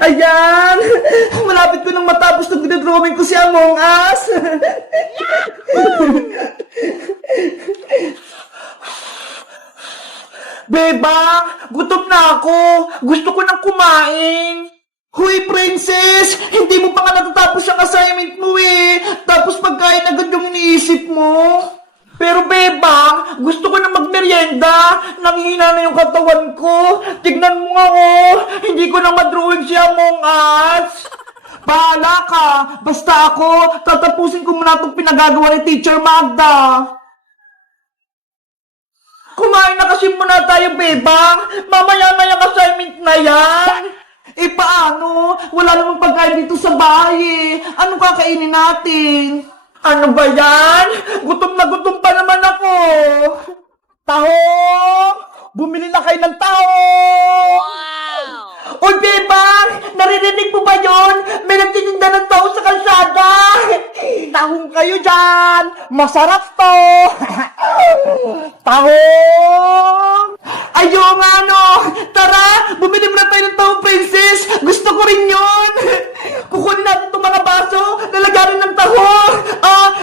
Ayan! Malapit ko nang matapos na pinadrawing ko si Among Us! Bebang! Gutom na ako! Gusto ko nang kumain! Huy, princess! Hindi mo pa nga natatapos ang assignment mo eh! Tapos pagkain agad yung iniisip mo! Pero bebang, gusto ko na magmerienda. Nanghina na yung katawan ko. Tignan mo nga oh, hindi ko na madrawing si Among Us. Bahala ka. Basta ako, tatapusin ko muna itong pinagagawa ni Teacher Magda. Kumain na kasi muna tayo, bebang. Mamaya na yung assignment na yan. Eh paano? Wala namang pagkain dito sa bahay eh. Anong kakainin natin? Ano ba yan? Gutom na gutom pa naman ako. Tahong! Bumili na kayo ng tahong! Wow! Oy, bebang! Naririnig mo ba yun? May nagtitinda ng tahong sa kalsada! Tahong kayo dyan! Masarap to! Tahong! Ayaw nga no! Tara! Bumili mo na tayo ng tahong, princess! Gusto ko rin yun! Kukunin natin itong mga baso, lalagarin ng tahong!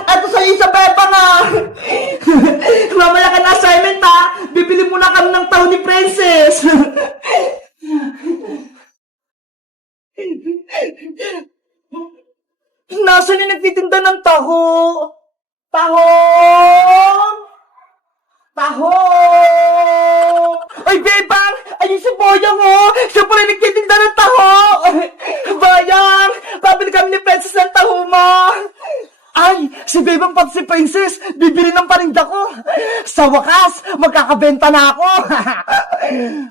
Eto sa isa, bebang ah! Mamaya ka na assignment ha! Bibili muna kami ng tahong ni princess! Nasaan yung nagtitinda ng taho? Tahong! Tahong! Ay, bebang! Ayun si Boyong, oh! Siya pala nagtitinda ng taho! Bayang! Pabili kami ni Princess ng taho mo! Ay! Si bebang pati si Princess! Bibili ng parinda ko! Sa wakas! Magkakabenta na ako!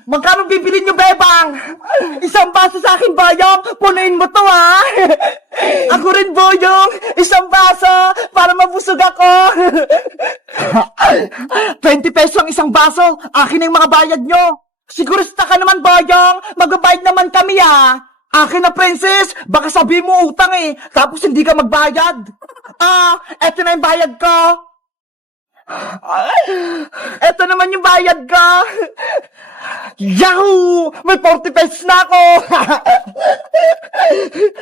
Magkano bibili niyo, bebang? Isang baso sa akin, Bayang! Punuin mo to, ha! Ako rin, Boyong! Isang baso! Para mabusog ako! 20 pesos ang isang baso! Akin ang mga bayad nyo! Sigurista ka naman, Boyong! Magbabayad naman kami, ha! Akin na, princess! Baka sabihin mo utang eh! Tapos hindi ka magbayad! Eto na yung bayad ko! Eto naman yung bayad ko! Yahoo! May 40 pesos na ako!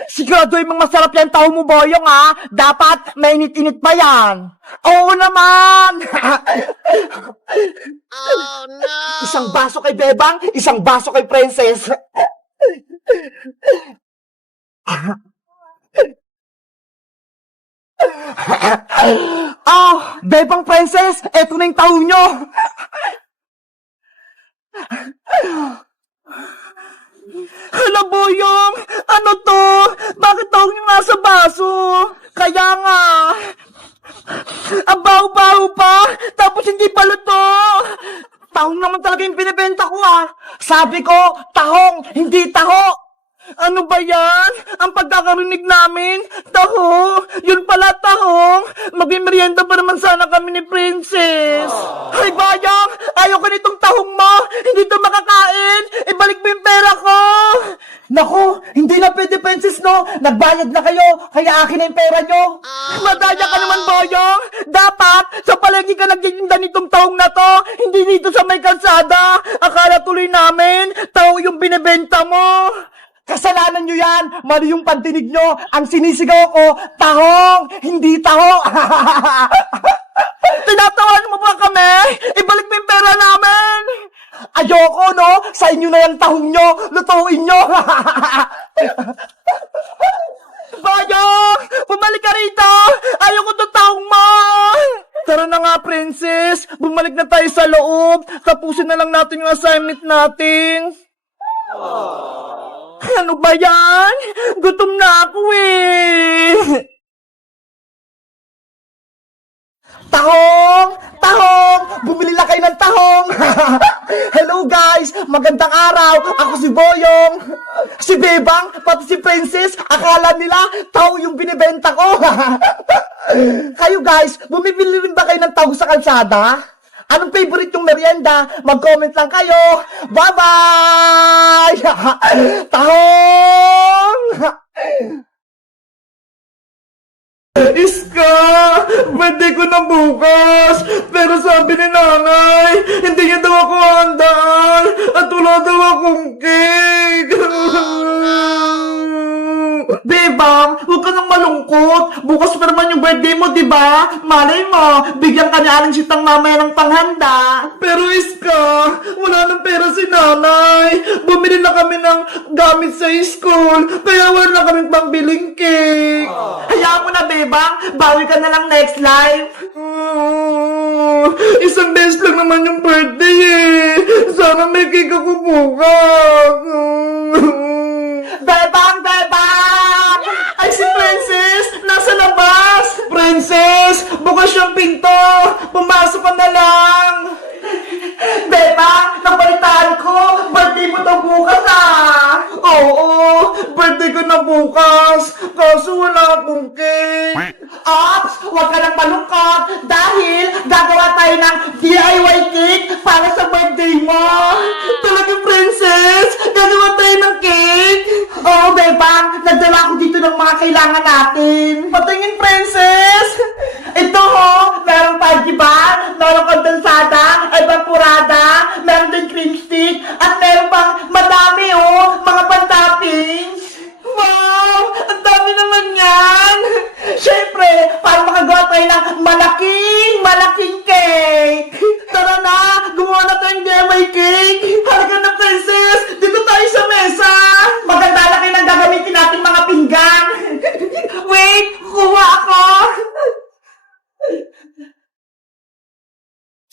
Siguraduhin mong masarap yan tao mo, Boyong, ha? Dapat mainit-init pa yan! Oo naman! Oh no! Isang baso kay Bebang, isang baso kay Princess! Bebang, Princess, eto na yung taho nyo. Hala, Boyong, ano to? Bakit taho nyo nasa baso? Kaya nga, ang baho-baho pa, tapos hindi pa luto. Tahong naman talaga yung binibenta ko ah. Sabi ko, tahong, hindi taho. Ano ba yan? Ang pagkakarinig namin? Taho? Yun pala tahong? Magmimerienda pa naman sana kami ni Princess. Ay, Bayang! Ayaw ko nitong tahong mo! Hindi to makakain! Ibalik mo yung pera ko! Naku! Hindi na pwede, Princess, no? Nagbayad na kayo, kaya akin na yung pera nyo. Madaya ka naman, Bayang! Dapat, sa palengke ka nagtitinda nitong tahong na to, hindi dito sa may kalsada. Akala tuloy namin, taho yung binibenta mo. Kasalanan nyo yan! Mali yung pantinig nyo! Ang sinisigaw ko, tahong! Hindi taho! Tinatawan mo ba kami? Ibalik mo yung pera namin! Ayoko, no? Sa inyo na yung tahong nyo! Lutuin nyo! Bayong! Bumalik ka rito! Ayoko itong tahong mo! Tara na nga, Princess! Bumalik na tayo sa loob! Tapusin na lang natin yung assignment natin! Ano ba yan? Gutom na ako eh! Tahong! Tahong! Bumili na kayo ng tahong! Hello guys! Magandang araw! Ako si Boyong! Si Bebang, pati si Princess, akala nila taho yung binibenta ko! Kayo guys, bumibili rin ba kayo ng taho sa kalsada? Anong favorite yung merienda? Mag-comment lang kayo! Bye-bye! Tahong! Iska! Pwede ko na bukas! Pero sabi ni nanay, hindi niya daw ako handaan! At wala daw akong cake! Bebang, huwag ka nang malungkot. Bukas pa naman yung birthday mo, di ba? Malay mo, bigyan ka ni Aling Sitang mamaya ng panghanda. Pero Iska, wala nang pera si nanay. Bumili na kami ng gamit sa school, kaya wala na kaming pambiling cake. Hayaan mo na, Bebang. Bawi ka na lang next life. Isang beses lang naman yung birthday eh. Sana may cake ako bukas. Bebang! Bebang! Ay, si Princess! Nasa labas! Princess! Bukas yung pinto! Pumasok ka na lang! Bebang! Nabalitaan ko! Birthday mo daw bukas ah! Oo! Birthday ko na bukas! Kaso wala akong cake! Ops! Huwag ka nang malungkot! Dahil gagawa tayo ng DIY cake para sa birthday mo! Talaga, Princess! Gagawa tayo ng cake! Oo, Bebang! Nagdala ako dito ng mga kailangan natin! Patingin, Princess! Ito ho! Merong pajiban, merong kondensada, ay vaporada, meron din cream stick, at meron pang madami oh! Mga pan-toppings! Wow! Ang dami naman yan! Siyempre, para makagawa tayo ng malaking cake! Tara na! Gumawa na tayong DIY cake! Halika na, Princess! Dito tayo sa mesa! Maganda na kayo ng gagamitin natin mga pinggan! Wait! Kuha ako!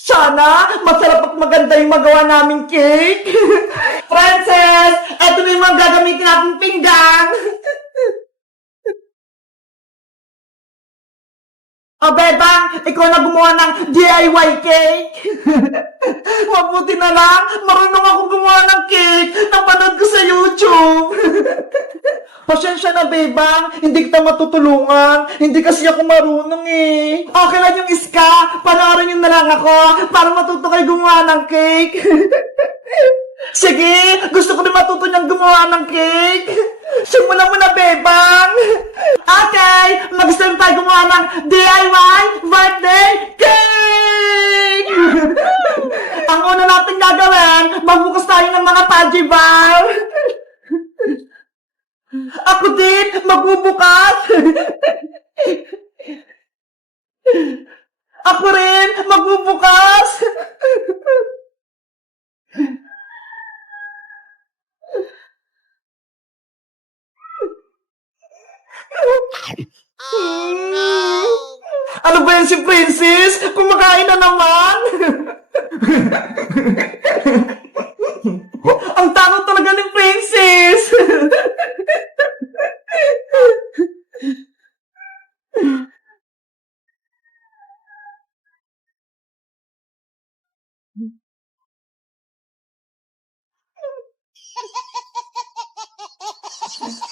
Sana, masarap at maganda yung magawa naming cake! Princess! Eto na yung mga gagamitin nating pinggan! O, Bebang, ikaw na gumawa ng DIY cake. Mabuti na lang, marunong ako gumawa ng cake. Napanood ko sa YouTube. Pasensya na, Bebang, hindi kita matutulungan. Hindi kasi ako marunong eh. Okay lang yung Iska, panoorin nyo na lang ako para matuto kayo gumawa ng cake. Sige, gusto ko na matuto niyang gumawa ng cake. Simulan mo na, Bebang. Okay, mag-start tayo gumawa ng DIY birthday cake! Ang una natin gagawin, magbukas tayo ng mga Pudgy bar. Ako din, magbubukas. Ako rin, magbubukas. Ano ba yan si Princess? Kumakain na naman! Ang takot talaga ni Princess!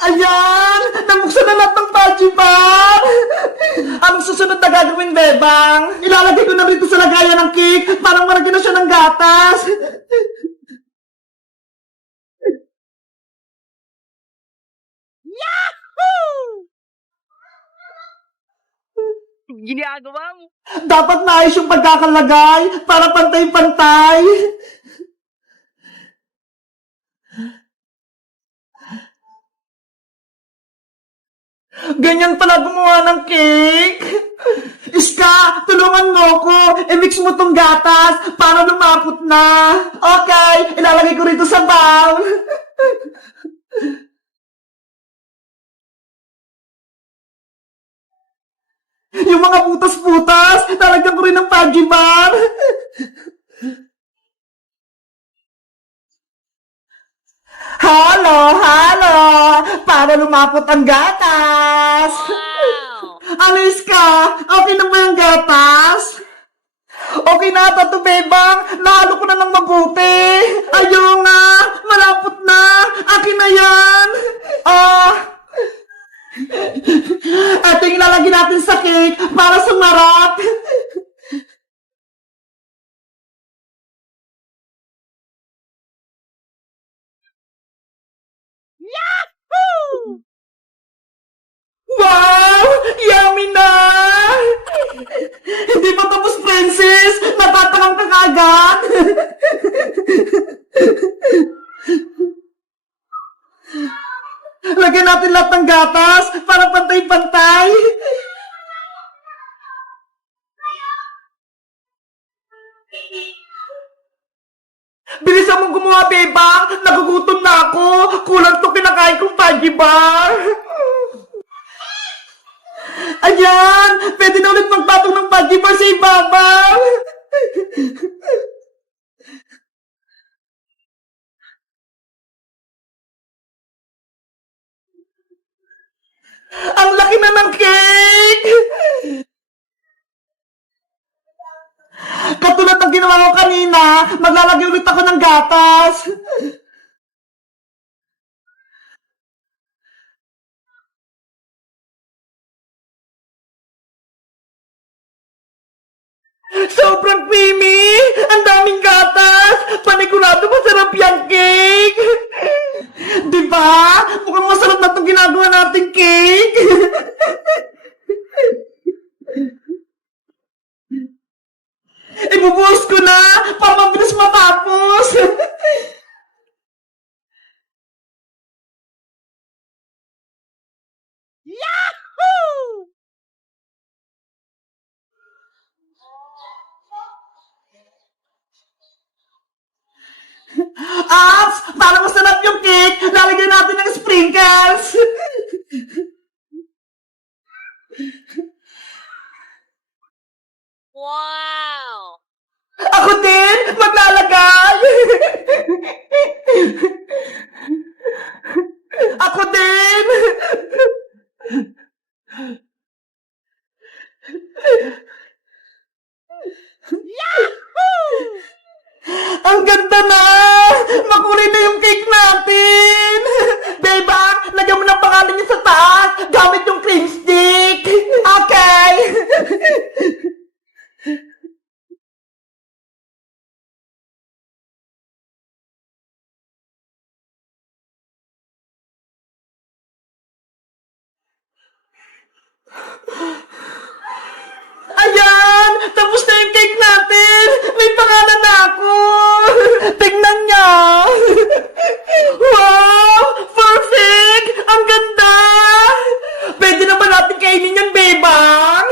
Ayan! Nabuksan na lahat ng Pudgy bar! Anong susunod na gagawin, Bebang? Ilalagay ko na rito sa lagayan ng cake para maragyan na siya ng gatas. Ginagawa mo. Dapat maayos yung pagkakalagay para pantay-pantay. Ganyan pala gumawa ng cake. Iska, tulungan mo ko. I-mix mo tong gatas para lumapot na. Okay, ilalagay ko rito sa bowl. Yung mga putas-putas, talagyan ko rin ng Pudgy bar. Halo, halo! Para lumapot ang gatas! Wow! Ano, Iska? Okay na ba yung gatas? Okay na ata to, Bebang. Nahalo ko na ng mabuti. Ayaw nga. Malapot na. Akin na yan. Ito yung ilalagay natin sa cake para sumarap. Yahoo! Wow! Yummy na! Hindi pa tapos, Princess! Natatakam ka agad! Lagyan natin lahat ng gatas para pantay-pantay. Bilisan mong gumawa, Bebang! Nagugutom na ako! Kulang to kinakain kong Fudgy Bar! Ayan! Pwede na ulit magpatong ng Fudgy Bar sa ibabaw! Ang laki na ng cake! Katulad ng ginawa ko kanina, maglalagay ulit ako ng gatas. Sobrang creamy! Ang daming gatas! Panigurado masarap yung cake! Diba? Mukhang masarap na itong ginagawa nating cake! Ibubuhos ko na para mabilis matapos! Yahoo! Apps! Para masarap yung cake, lalagyan natin ng sprinkles! Wow! Ako din! Maglalagay! Ako din! Yahoo! Ang ganda na! Makulay na yung cake natin! Bebang, lagyan mo ng pangalan niya sa taas gamit yung cream stick! Okay! Ayan! Tapos na yung cake natin! May pangalan na ako! Tingnan niya! Wow! Perfect! Ang ganda! Pwede na ba natin kainin yan, Bebang?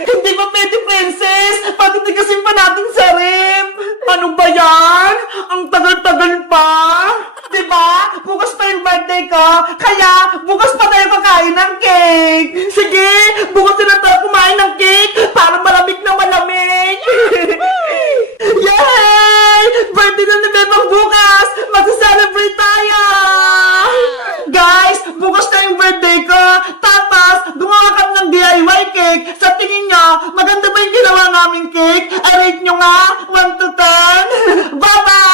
Hindi ba pwede, Princess? Patitigasin pa natin sa rep! Ano ba yan? Ang tagal-tagal pa! Diba? Bukas pa yung birthday ko, kaya bukas pa tayo kakain ng cake! Sige! Bukas na lang tayo kumain ng cake para malamig na malamig! Yay! Birthday na ni Bebang bukas! Mag-celebrate tayo! Guys, bukas na yung birthday ko! Tapos, gumawa kami ng DIY cake! Sa tingin nyo, maganda ba yung ginawa naming cake? I rate nyo nga, 1 to 10? Bye-bye!